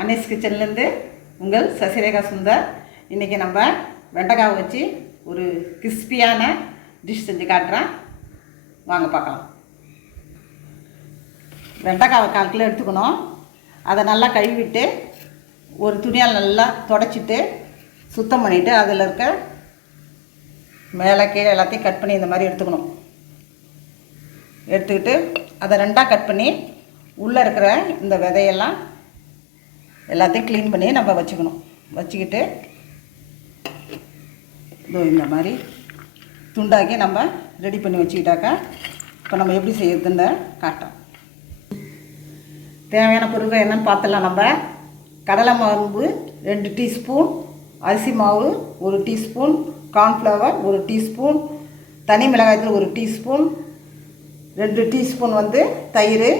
Annie's கிச்சன்லேருந்து உங்கள் சசிரேகா சுந்தர். இன்றைக்கி நம்ம வெண்டைக்காவை வச்சு ஒரு கிறிஸ்பியான டிஷ் செஞ்சு காட்டுறேன். வாங்க பார்க்கலாம். வெண்டைக்காவை கால் கிலோ எடுத்துக்கணும். அதை நல்லா கழுவிட்டு ஒரு துணியால் நல்லா தொடச்சிட்டு சுத்தம் பண்ணிவிட்டு அதில் இருக்க மேலே கீழே எல்லாத்தையும் கட் பண்ணி இந்த மாதிரி எடுத்துக்கணும். எடுத்துக்கிட்டு அதை ரெண்டாக கட் பண்ணி உள்ளே இருக்கிற இந்த விதையெல்லாம் எல்லாத்தையும் க்ளீன் பண்ணி நம்ம வச்சுக்கணும். வச்சுக்கிட்டு இதோ இந்த மாதிரி துண்டாக்கி நம்ம ரெடி பண்ணி வச்சுக்கிட்டாக்கா இப்போ நம்ம எப்படி செய்யறதுன்னு காட்டோம். தேவையான பொருட்கள் என்னென்னு பார்த்துலாம் நம்ம. கடலை மாவு ரெண்டு டீஸ்பூன் அரிசி மாவு ஒரு டீஸ்பூன் கார்ன்ஃப்ளவர் ஒரு டீஸ்பூன் தனி மிளகாய்த்தூள் ஒரு டீஸ்பூன் ரெண்டு டீஸ்பூன் வந்து தயிர்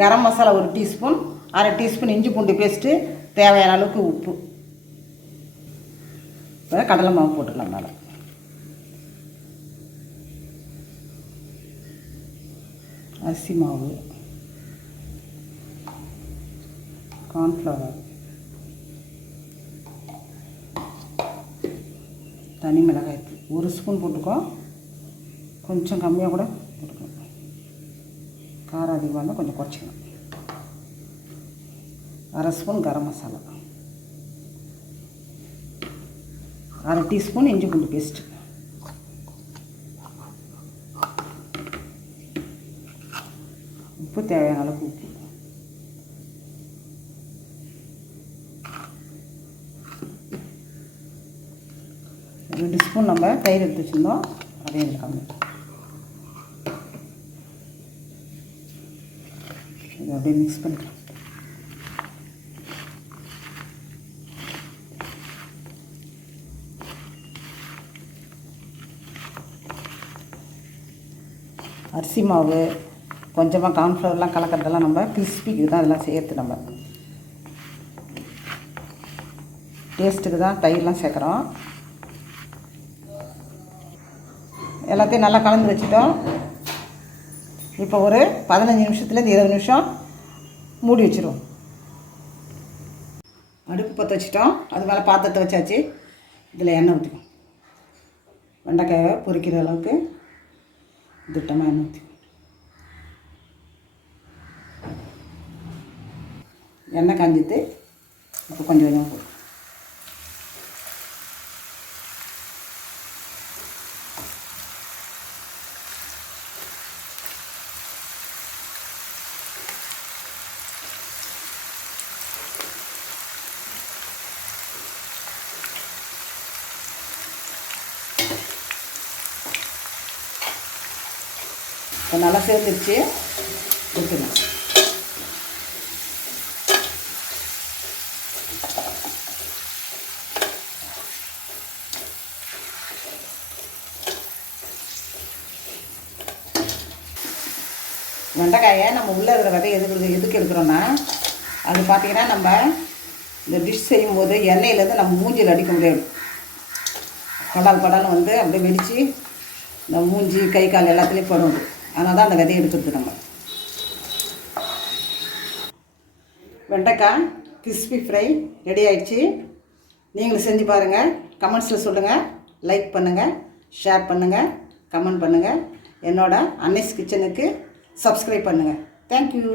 கரம் மசாலா ஒரு டீஸ்பூன் அரை டீஸ்பூன் இஞ்சி பூண்டு பேஸ்ட்டு தேவையான அளவுக்கு உப்பு. இப்போ கடலை மாவு போட்டுக்கலாம் மேலே. அரிசி மாவு. கார்ன்ஃப்ளவர். தனி மிளகாயத்தூள் ஒரு ஸ்பூன் போட்டுக்கோ. கொஞ்சம் கம்மியாக கூட போட்டுக்கோ காரம் அதிகமாக இருந்தால் கொஞ்சம் குறைச்சிக்கணும் அரை ஸ்பூன் கரம் மசாலா. அரை டீஸ்பூன் இஞ்சி பூண்டு பேஸ்ட்டு உப்பு தேவையான அளவுக்கு உப்பு. ரெண்டு ஸ்பூன் நம்ம தயிர் எடுத்து வச்சுருந்தோம். அதையும் இருக்காங்க கம்மி. இதை அப்படியே மிக்ஸ் பண்ணிக்கலாம். அரிசி மாவு கொஞ்சமாக கார்ன்ஃப்ளவர்லாம் கலக்கிறதெல்லாம் நம்ம கிறிஸ்பிக்கு தான் அதெல்லாம் சேர்த்து நம்ம டேஸ்ட்டுக்கு தான் தயிர்லாம் சேர்க்குறோம். எல்லாத்தையும் நல்லா கலந்து வச்சுட்டோம். இப்போ ஒரு பதினஞ்சு நிமிஷத்துலேருந்து இருபது நிமிஷம் மூடி வச்சிருவோம். அடுப்பு பற்ற வச்சிட்டோம். அது மேலே பாத்திரத்தை வச்சாச்சு. இதில் எண்ணெய் ஊற்றிக்கும் வெண்டைக்காயை பொரிக்கிற அளவுக்கு திட்டமாக எண்ணெய் ஊற்றிக்கும் எண்ணெய் காஞ்சிட்டு இப்போ கொஞ்சம் கொஞ்சம் போடும் இப்போ நல்லா சேர்ந்துருச்சு ஊற்றுங்க வெண்டைக்காயை நம்ம உள்ளே இருக்கிற விதை எதுக்கு எதுக்கு எடுக்கிறோன்னா அது பார்த்தீங்கன்னா நம்ம இந்த டிஷ் செய்யும்போது எண்ணெயிலேருந்து நம்ம மூஞ்சியில் அடிக்க முடியாது. படால் படால் வந்து அப்படியே வெடித்து இந்த மூஞ்சி கை கால் எல்லாத்துலேயும் படும் அதனால தான் அந்த விதையை எடுக்கிறது நம்ம. வெண்டைக்காய் கிறிஸ்பி ஃப்ரை ரெடி ஆயிடுச்சு. நீங்களும் செஞ்சு பாருங்கள் கமெண்ட்ஸில் சொல்லுங்கள் லைக் பண்ணுங்கள் ஷேர் பண்ணுங்கள் கமெண்ட் பண்ணுங்கள் என்னோட அன்னைஸ் கிச்சனுக்கு சப்ஸ்கிரைப் பண்ணுங்கள் தேங்க்யூ